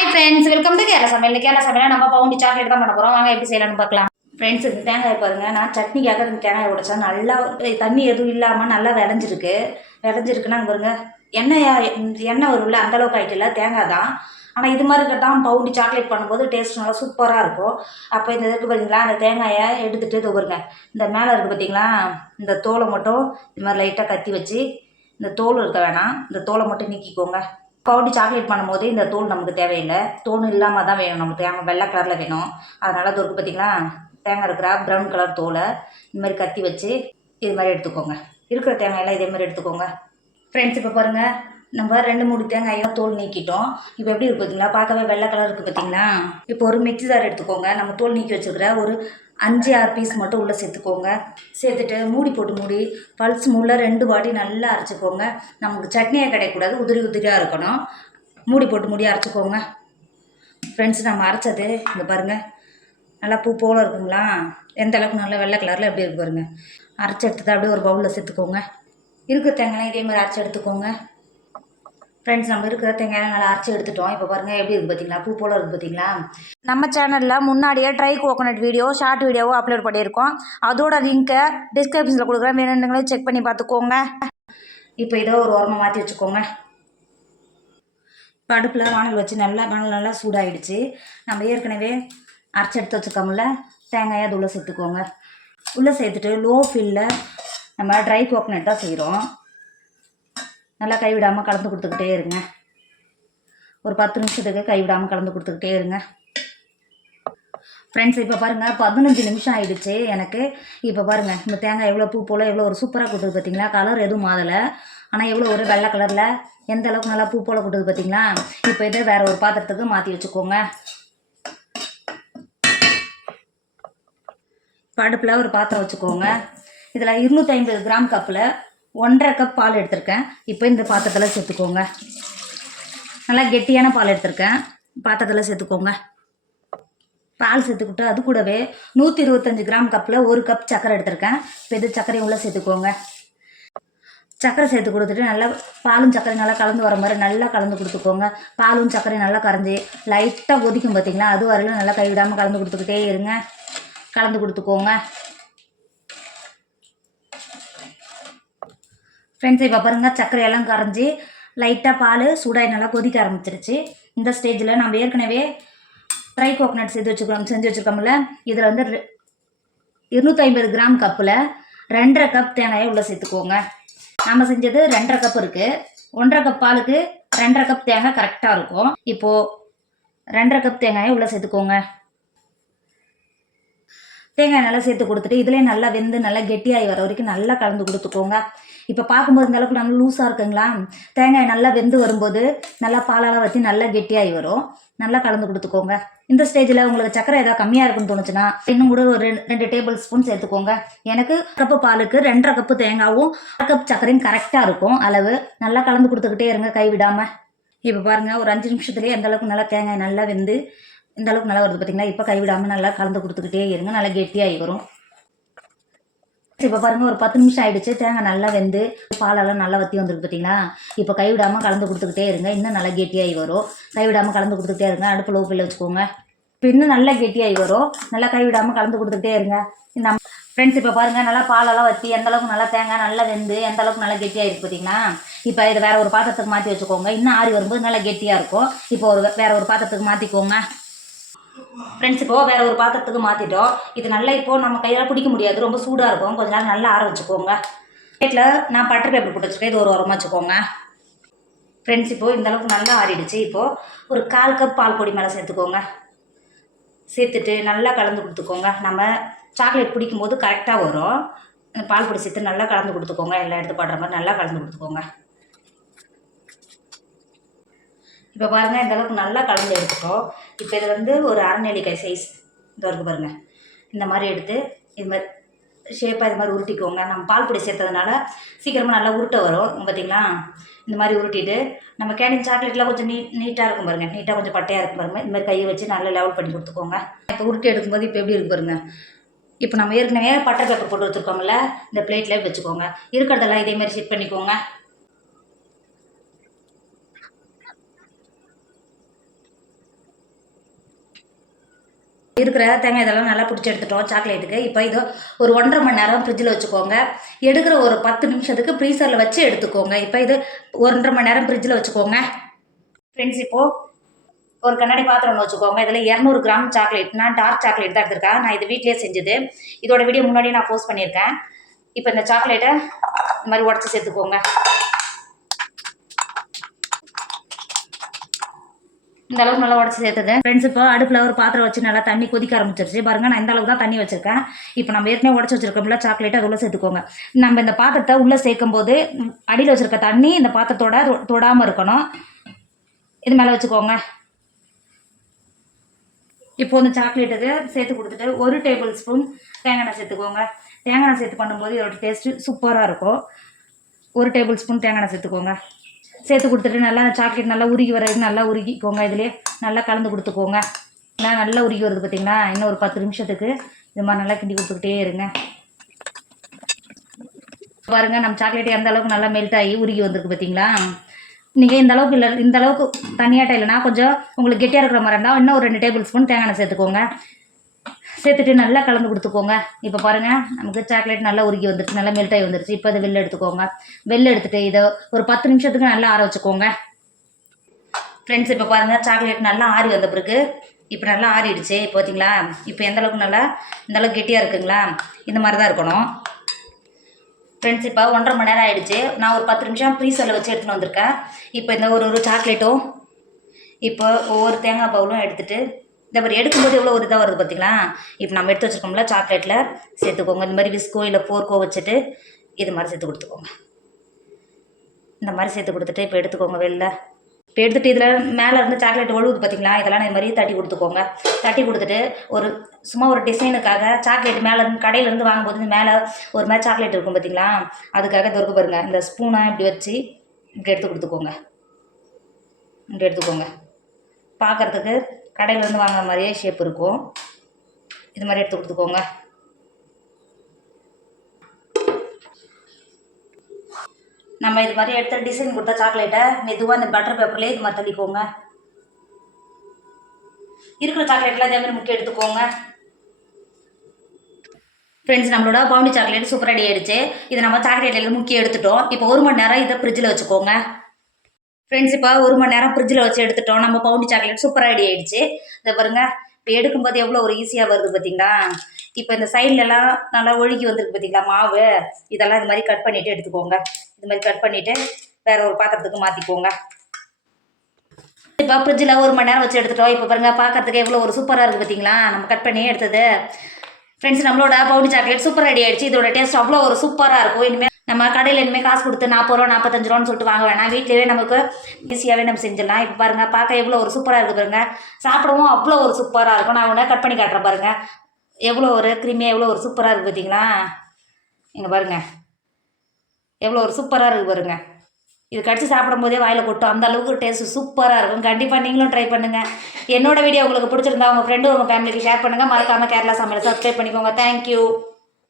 Hi friends, welcome to Kerala சமையல். கேரளா சமையல் நம்ம பவுண்டி சாக்லேட் தான் பண்ண போகிறோம். வாங்க எப்படி செய்யலாம்னு பார்க்கலாம். ஃப்ரெண்ட்ஸ், இந்த தேங்காய் பாருங்க, நான் சட்னிக்காக இந்த தேங்காய் உடைச்சா நல்லா தண்ணி எதுவும் இல்லாமல் நல்லா விளைஞ்சிருக்குன்னா பாருங்க, எண்ணெய் வரும்ல அந்த அளவுக்கு ஆகிட்டு இல்லை, தேங்காய் தான். ஆனால் இது மாதிரி தான் பவுண்டி சாக்லேட் பண்ணும்போது டேஸ்ட் நல்லா சூப்பராக இருக்கும். அப்போ இந்த இதுக்கு பார்த்தீங்களா, அந்த தேங்காயை எடுத்துகிட்டு இது பாருங்க, இந்த மேலே இருக்குது பார்த்தீங்களா, இந்த தோலை மட்டும் இது மாதிரி லைட்டாக கத்தி வச்சு, இந்த தோல் இருக்க வேணாம், இந்த தோலை மட்டும் நீக்கிக்கோங்க. பவுண்டி சாக்லேட் பண்ணும்போது இந்த தோல் நமக்கு தேவையில்லை, தோல் இல்லாமல் தான் வேணும், நமக்கு தேங்காய் வெள்ளை கலரில் வேணும். அதனால் அது இருக்குது பார்த்தீங்களா, தேங்காய் இருக்கிற ப்ரௌன் கலர் தோலை இந்த மாதிரி கத்தி வச்சு இது மாதிரி எடுத்துக்கோங்க. இருக்கிற தேங்காயெல்லாம் இதே மாதிரி எடுத்துக்கோங்க. ஃப்ரெண்ட்ஸ், இப்போ பாருங்கள், நம்ம 2-3 தேங்காயும் தோல் நீக்கிட்டோம். இப்போ எப்படி இருக்குது பார்த்தீங்களா, பார்க்கவே வெள்ளை கலர் இருக்குது பார்த்தீங்களா. இப்போ ஒரு மிக்ஸி ஜார் எடுத்துக்கோங்க. நம்ம தோல் நீக்கி வச்சுருக்கிற ஒரு 5-6 பீஸ் மட்டும் உள்ளே சேர்த்துக்கோங்க. சேர்த்துட்டு மூடி பல்ஸ் மூடில் 2 வாட்டி நல்லா அரைச்சிக்கோங்க. நமக்கு சட்னியாக கிடைக்கக்கூடாது, உதிரியாக இருக்கணும். மூடி அரைச்சிக்கோங்க. ஃப்ரெண்ட்ஸ், நம்ம அரைச்சது இங்கே பாருங்கள், நல்லா பூ போல் இருக்குங்களா, எந்த அளவுக்கு நல்லா வெள்ளை கலரில் எப்படி இருக்கு பாருங்கள். அரைச்சி எடுத்துட்டு அப்படியே ஒரு பவுலில் சேர்த்துக்கோங்க. இருக்கிற தேங்காய் இதே மாதிரி அரைச்சி எடுத்துக்கோங்க. ஃப்ரெண்ட்ஸ், நம்ம இருக்கிற தேங்காயெல்லாம் நல்லா அரைச்சி எடுத்துட்டோம். இப்போ பாருங்கள் எப்படி இருக்குது பார்த்தீங்களா, பூ போல் இருக்குது பார்த்தீங்களா. நம்ம சேனலில் முன்னாடியே ட்ரை கோகோனட் வீடியோ, ஷார்ட் வீடியோவும் அப்லோட் பண்ணியிருக்கோம். அதோட லிங்க்கை டிஸ்கிரிப்ஷனில் கொடுக்குறேன், வேணுன்றவங்களே செக் பண்ணி பார்த்துக்கோங்க. இப்போ இதை ஒரு ஓரமாக மாற்றி வச்சுக்கோங்க. இப்போ அடுப்பில் வானல் வச்சு வானல் நல்லா சூடாகிடுச்சு. நம்ம ஏற்கனவே அரைச்சி எடுத்து வச்சுக்கோம்ல தேங்காயை அது உள்ளே சேர்த்துக்கோங்க. உள்ளே சேர்த்துட்டு லோ ஃபில்லில் நம்ம ட்ரை கோகோனட் தான் செய்கிறோம். நல்லா கைவிடாமல் கலந்து கொடுத்துக்கிட்டே இருங்க. ஒரு 10 நிமிஷத்துக்கு கைவிடாமல் கலந்து கொடுத்துக்கிட்டே இருங்க. ஃப்ரெண்ட்ஸ், இப்போ பாருங்கள் 15 நிமிஷம் ஆகிடுச்சு எனக்கு. இப்போ பாருங்கள், இந்த தேங்காய் எவ்வளோ பூ போல் எவ்வளோ ஒரு சூப்பராக கொடுத்துது பார்த்தீங்களா. கலர் எதுவும் மாறலை, ஆனால் எவ்வளோ ஒரு வெள்ளை கலரில் எந்த அளவுக்கு நல்லா பூ போல் கொடுத்துது பார்த்தீங்களா. இப்போ இதை வேறு ஒரு பாத்திரத்துக்கு மாற்றி வச்சுக்கோங்க. இப்போ அடுப்பில் ஒரு பாத்திரம் வச்சுக்கோங்க. இதில் 250 கிராம் கப்பில் 1.5 கப் பால் எடுத்திருக்கேன். இப்போ இந்த பாத்திரத்தில் சேர்த்துக்கோங்க. நல்லா கெட்டியான பால் எடுத்திருக்கேன், பாத்திரத்தில் சேர்த்துக்கோங்க. பால் சேர்த்துக்கிட்டு அது கூடவே 125 கிராம் கப்பில் 1 கப் சர்க்கரை எடுத்திருக்கேன். இப்போ இது சர்க்கரையும் உள்ளே சேர்த்துக்கோங்க. சர்க்கரை சேர்த்து கொடுத்துட்டு நல்லா பாலும் சர்க்கரையும் நல்லா கலந்து வர மாதிரி நல்லா கலந்து கொடுத்துக்கோங்க. பாலும் சர்க்கரையும் நல்லா கரைஞ்சி லைட்டாக கொதிக்கும் பார்த்தீங்களா, அது வரையிலும் நல்லா கைவிடாமல் கலந்து கொடுத்துக்கிட்டே இருங்க. கலந்து கொடுத்துக்கோங்க. ஃப்ரெண்ட்ஸ், இப்போ பாருங்கள், சர்க்கரையெல்லாம் கரைஞ்சி லைட்டாக பால் சூடாகி நல்லா கொதிக்க ஆரம்பிச்சிருச்சு. இந்த ஸ்டேஜில் நம்ம ஏற்கனவே ட்ரை கோகோனட் செஞ்சு வச்சுருக்கோம்ல, இதில் வந்து 250 கிராம் கப்பில் 2.5 கப் தேங்காயை உள்ளே சேர்த்துக்கோங்க. நம்ம செஞ்சது 2.5 கப் இருக்குது. 1.5 கப் பாலுக்கு 2.5 கப் தேங்காய் கரெக்டாக இருக்கும். இப்போது 2.5 கப் தேங்காயை உள்ளே சேர்த்துக்கோங்க. தேங்காய் நல்லா சேர்த்து கொடுத்துட்டு இதிலே நல்லா வெந்து நல்லா கெட்டியாகி வர வரைக்கும் நல்லா கலந்து கொடுத்துக்கோங்க. இப்போ பார்க்கும்போது இந்த அளவுக்கு நல்லா லூஸாக இருக்குங்களா, தேங்காய் நல்லா வெந்து வரும்போது நல்லா பாலால் வற்றி நல்லா கெட்டியாகி வரும். நல்லா கலந்து கொடுத்துக்கோங்க. இந்த ஸ்டேஜில் உங்களுக்கு சர்க்கரை ஏதாவது கம்மியாக இருக்குன்னு தோணுச்சுன்னா இன்னும் கூட ஒரு 2 டேபிள் ஸ்பூன் சேர்த்துக்கோங்க. எனக்கு கப்பு பாலுக்கு 2.5 கப்பு தேங்காயும் 1 கப் சர்க்கரையும் கரெக்டாக இருக்கும் அளவு. நல்லா கலந்து கொடுத்துக்கிட்டே இருங்க கைவிடாமல். இப்போ பாருங்கள், ஒரு 5 நிமிஷத்துலேயே எந்த அளவுக்கு நல்லா தேங்காய் நல்லா வெந்து இந்த அளவுக்கு நல்லா வருது பார்த்தீங்களா. இப்போ கைவிடாமல் நல்லா கலந்து கொடுத்துக்கிட்டே இருங்க, நல்லா கெட்டியாகி வரும். இப்போ பாருங்கள், ஒரு 10 நிமிஷம் ஆகிடுச்சு. தேங்காய் நல்லா வெந்து பாலெல்லாம் நல்லா வற்றி வந்துருக்கு பார்த்தீங்களா. இப்போ கைவிடாமல் கலந்து கொடுத்துக்கிட்டே இருங்க, இன்னும் நல்லா கெட்டியாகி வரும். கைவிடாமல் கலந்து கொடுத்துக்கிட்டே இருங்க. அடுப்பு லோ ஃப்ளேமில் வச்சுக்கோங்க. இப்போ இன்னும் நல்லா கெட்டியாகி வரும். நல்லா கைவிடாமல் கலந்து கொடுத்துக்கிட்டே இருங்க. இந்த ஃப்ரெண்ட்ஸ், இப்போ பாருங்கள், நல்லா பாலெல்லாம் வற்றி எந்த அளவுக்கு நல்லா தேங்காய் நல்லா வெந்து எந்த அளவுக்கு நல்லா கெட்டியாகிருக்கு பார்த்தீங்களா. இப்போ இதை வேறு ஒரு பாத்திரத்துக்கு மாற்றி வச்சுக்கோங்க. இன்னும் ஆறி வரும்போது நல்லா கெட்டியாக இருக்கும். இப்போ வேறு ஒரு பாத்திரத்துக்கு மாற்றிக்கோங்க. ஃப்ரெண்ட்ஸ், இப்போது வேறு ஒரு பாத்திரத்துக்கு மாற்றிட்டோம். இது நல்லா இப்போது நம்ம கையால் பிடிக்க முடியாது, ரொம்ப சூடாக இருக்கும். கொஞ்ச நேரம் நல்லா ஆற வச்சுக்கோங்க. பிளேட்டில் நான் பட்டர் பேப்பர் போட்டு வச்சுருக்கேன், இது ஒரு உரமாக வச்சுக்கோங்க. ஃப்ரெண்ட்ஸ், இப்போது இந்த அளவுக்கு நல்லா ஆறிடுச்சு. இப்போது ஒரு 1/4 கப் பால் பொடி மேலே சேர்த்துக்கோங்க. சேர்த்துட்டு நல்லா கலந்து கொடுத்துக்கோங்க. நம்ம சாக்லேட் பிடிக்கும்போது கரெக்டாக வரும். பால் பொடி சேர்த்து நல்லா கலந்து கொடுத்துக்கோங்க. எல்லாம் எடுத்து படுற மாதிரி நல்லா கலந்து கொடுத்துக்கோங்க. இப்போ பாருங்கள், இந்த அளவுக்கு நல்லா கலந்து எடுத்துட்டோம். இப்போ இது வந்து ஒரு 1/2 நெல்லிக்காய் சைஸ் இந்த வரைக்கும் பாருங்கள். இந்த மாதிரி எடுத்து இது மாதிரி ஷேப்பாக இது மாதிரி உருட்டிக்கோங்க. நம்ம பால் பொடி சேர்த்ததுனால சீக்கிரமாக நல்லா உருட்ட வரும் பார்த்தீங்களா. இந்த மாதிரி உருட்டிட்டு நம்ம கேண்டின் சாக்லேட்லாம் கொஞ்சம் நீட்டாக இருக்கும் பாருங்கள், நீட்டாக கொஞ்சம் பட்டையாக இருக்கும் பாருங்கள். இந்த மாதிரி கையை வச்சு நல்லா லெவல் பண்ணி கொடுத்துக்கோங்க. இப்போ உருட்டி எடுக்கும்போது இப்போ எப்படி இருக்கு பாருங்கள். இப்போ நம்ம ஏற்கனவே பட்டர் பேப்பர் போட்டு வச்சுருக்கோம்ல, இந்த பிளேட்டில் வச்சுக்கோங்க. இருக்கிறதெல்லாம் இதே மாதிரி செட் பண்ணிக்கோங்க. இருக்கிற தேங்காய் இதெல்லாம் நல்லா பிடிச்சி எடுத்துட்டோம் சாக்லேட்டுக்கு. இப்போ இதோ ஒரு 1.5 மணி நேரம் ஃப்ரிட்ஜில் வச்சுக்கோங்க. எடுக்கிற ஒரு 10 நிமிஷத்துக்கு ஃப்ரீசரில் வச்சு எடுத்துக்கோங்க. இப்போ இது 1.5 மணி நேரம் ஃப்ரிட்ஜில் வச்சுக்கோங்க. ஃப்ரெண்ட்ஸ், இப்போது ஒரு கண்ணாடி பாத்திரம் ஒன்று வச்சுக்கோங்க. இதில் 200 கிராம் சாக்லேட், நான் டார்க் சாக்லேட் தான் எடுத்திருக்கேன். நான் இது வீட்டிலே செஞ்சது. இதோட வீடியோ முன்னாடியே நான் போஸ்ட் பண்ணியிருக்கேன். இப்போ இந்த சாக்லேட்டை இந்த மாதிரி உடச்சி சேர்த்துக்கோங்க. இந்த அளவுக்கு நல்லா உடச்சி சேர்த்துது. ஃப்ரெண்ட்ஸ், இப்போ அடுப்பில் ஒரு பாத்திரம் வச்சு நல்லா தண்ணி கொதிக்க ஆரம்பிச்சிருச்சு பாருங்க. நான் இந்த அளவுக்கு தான் தண்ணி வச்சிருக்கேன். இப்போ நம்ம ஏற்கனவே உடச்சி வச்சிருக்கோம்ல சாக்லேட், அது உள்ள சேர்த்துக்கோங்க. நம்ம இந்த பாத்திரத்தை உள்ளே சேர்க்கும் போது அடியில் வச்சிருக்க தண்ணி இந்த பாத்திரத்தோட தொடாமல் இருக்கணும். இது மேலே வச்சுக்கோங்க. இப்போ இந்த சாக்லேட்டுக்கு சேர்த்து கொடுத்துட்டு 1 டேபிள் ஸ்பூன் தேங்காய் எண்ணெய் சேர்த்துக்கோங்க. தேங்காய் எண்ணெய் சேர்த்து பண்ணும்போது இதோட டேஸ்ட்டு சூப்பராக இருக்கும். 1 டேபிள் ஸ்பூன் தேங்காய் எண்ணெய் சேர்த்துக்கோங்க. சேர்த்து கொடுத்துட்டு நல்லா சாக்லேட் நல்லா உருகி வர்றது நல்லா உருகிக்கோங்க. இதிலே நல்லா கலந்து கொடுத்துக்கோங்க. நல்லா உருகி வருது பார்த்தீங்களா? இன்னும் ஒரு 10 நிமிஷத்துக்கு இது மாதிரி நல்லா கிண்டி கொடுத்துக்கிட்டே இருங்க. பாருங்கள், நம்ம சாக்லேட் எந்த அளவுக்கு நல்லா மெல்ட் ஆகி உருகி வந்திருக்கு பார்த்தீங்களா? நீங்கள் இந்த அளவுக்கு இல்லை, இந்த அளவுக்கு தனியாட்டம் இல்லைனா கொஞ்சம் உங்களுக்கு கெட்டியாக இருக்கிற மாதிரி இருந்தால் இன்னும் ஒரு 2 டேபிள் ஸ்பூன் தேங்காய் எண்ணெய் சேர்த்துக்கோங்க. சேர்த்துட்டு நல்லா கலந்து கொடுத்துக்கோங்க. இப்போ பாருங்கள், நமக்கு சாக்லேட் நல்லா உருகி வந்துருச்சு, நல்லா மெல்ட் ஆகி வந்துருச்சு. இப்போ இதை வெளில எடுத்துக்கோங்க. வெளில எடுத்துகிட்டு இதை ஒரு 10 நிமிஷத்துக்கு நல்லா ஆற வச்சுக்கோங்க. ஃப்ரெண்ட்ஸ், இப்போ பாருங்கள், சாக்லேட் நல்லா ஆறி வந்த பிறகு இப்போ நல்லா ஆறிடுச்சு. இப்போ பார்த்தீங்களா? இப்போ எந்த அளவுக்கு நல்லா இந்த அளவுக்கு கெட்டியாக இருக்குங்களா? இந்த மாதிரி தான் இருக்கணும். ஃப்ரெண்ட்ஸ், இப்போ 1.5 மணி நேரம் ஆகிடுச்சு. நான் ஒரு 10 நிமிஷம் ஃப்ரீசரில் வச்சு எடுத்துகிட்டு வந்திருக்கேன். இப்போ இந்த ஒரு சாக்லேட்டும் இப்போ ஒவ்வொரு தேங்காய் பவுலும் எடுத்துகிட்டு இந்த மாதிரி எடுக்கும்போது எவ்வளோ ஒரு இதாக வருது பார்த்தீங்களா? இப்போ நம்ம எடுத்து வச்சுருக்கோம்ல சாக்லேட்டில் சேர்த்துக்கோங்க. இந்த மாதிரி விஸ்கோ இல்லை ஃபோர்க்கோ வச்சுட்டு இது மாதிரி சேர்த்து கொடுத்துக்கோங்க. இந்த மாதிரி சேர்த்து கொடுத்துட்டு இப்போ எடுத்துக்கோங்க வெளில. இப்போ எடுத்துகிட்டு இதில் மேலே இருந்து சாக்லேட் ஒழுகுது பார்த்தீங்களா? இதெல்லாம் இந்த மாதிரி தட்டி கொடுத்துக்கோங்க. தட்டி கொடுத்துட்டு சும்மா ஒரு டிசைனுக்காக சாக்லேட் மேலே இருந்து கடையிலேருந்து வாங்கும்போது இந்த மேலே ஒரு மாதிரி சாக்லேட் இருக்கும் பார்த்தீங்களா? அதுக்காக தொருக்கு பாருங்கள். இந்த ஸ்பூனை இப்படி வச்சு இப்படி எடுத்து கொடுத்துக்கோங்க. இப்படி எடுத்துக்கோங்க. பார்க்குறதுக்கு கடையிலேருந்து வாங்குற மாதிரியே ஷேப் இருக்கும். இது மாதிரி எடுத்து கொடுத்துக்கோங்க. நம்ம இது மாதிரி எடுத்து டிசைன் கொடுத்தா சாக்லேட்டை மெதுவாக இந்த பட்டர் பேப்பர்லேயே இது மாதிரி தள்ளிக்கோங்க. இருக்கிற சாக்லேட்லாம் இதே மாதிரி முக்கிய எடுத்துக்கோங்க. ஃப்ரெண்ட்ஸ், நம்மளோட பவுண்டி சாக்லேட் சூப்பர் ரெடி ஆகிடுச்சு. இதை நம்ம சாக்லேட்லேருந்து முக்கிய எடுத்துட்டோம். இப்போ 1 மணி நேரம் இதை ஃப்ரிட்ஜில் வச்சுக்கோங்க. ஃப்ரெண்ட்ஸ், இப்போ 1 மணி நேரம் ஃப்ரிட்ஜில் வச்சு எடுத்துட்டோம். நம்ம பவுண்டி சாக்லேட் சூப்பர் ரெடி ஆகிடுச்சு. இதை பாருங்கள், இப்போ எடுக்கும்போது எவ்வளோ ஒரு ஈஸியாக வருது பார்த்தீங்களா? இப்போ இந்த சைட்லலாம் நல்லா ஒழுகி வந்துருக்கு பார்த்தீங்களா மாவு? இதெல்லாம் இது மாதிரி கட் பண்ணிவிட்டு எடுத்துக்கோங்க. இது மாதிரி கட் பண்ணிவிட்டு வேறு ஒரு பாத்திரத்துக்கு மாற்றிக்கோங்க. இப்போ ஃப்ரிட்ஜில் 1 மணி நேரம் வச்சு எடுத்துட்டோம். இப்போ பாருங்கள், பார்க்கறதுக்கு எவ்வளோ ஒரு சூப்பராக இருக்குது பார்த்தீங்களா? நம்ம கட் பண்ணி எடுத்தது. ஃப்ரெண்ட்ஸ், நம்மளோட பவுண்டி சாக்லேட் சூப்பர் ரெடி ஆகிடுச்சு. இதோட டேஸ்ட் அவ்வளோ ஒரு சூப்பராக இருக்கும். இனிமேல் நம்ம கடையில் இனிமேல் காசு கொடுத்து 40 ரூபா 45 ரூபான்னு சொல்லிட்டு வாங்க வேணாம். வீட்டிலேயே நமக்கு ஈஸியாகவே நம்ம செஞ்சிடலாம். இப்போ பாருங்கள், பார்க்க எவ்வளோ ஒரு சூப்பராக இருக்குது பாருங்கள். சாப்பிடவும் அவ்வளோ ஒரு சூப்பராக இருக்கும். நான் உடனே கட் பண்ணி காட்டுறேன் பாருங்கள். எவ்வளோ ஒரு க்ரீமியாக எவ்வளோ ஒரு சூப்பராக இருக்குது பார்த்தீங்களா? இங்கே பாருங்கள், எவ்வளோ ஒரு சூப்பராக இருக்குது பாருங்கள். இது கடிச்சு சாப்பிடும் போதே வாயில் கொட்டும், அந்த அளவுக்கு டேஸ்ட் சூப்பராக இருக்கும். கண்டிப்பாக நீங்களும் ட்ரை பண்ணுங்கள். என்னோட வீடியோ உங்களுக்கு பிடிச்சிருந்தா உங்கள் ஃப்ரெண்டு உங்கள் ஃபேமிலிக்கு ஷேர் பண்ணுங்கள். மறக்காமல் கேரளா சமையல் சப்ஸ்கிரைப் பண்ணிக்கோங்க. தேங்க்யூ.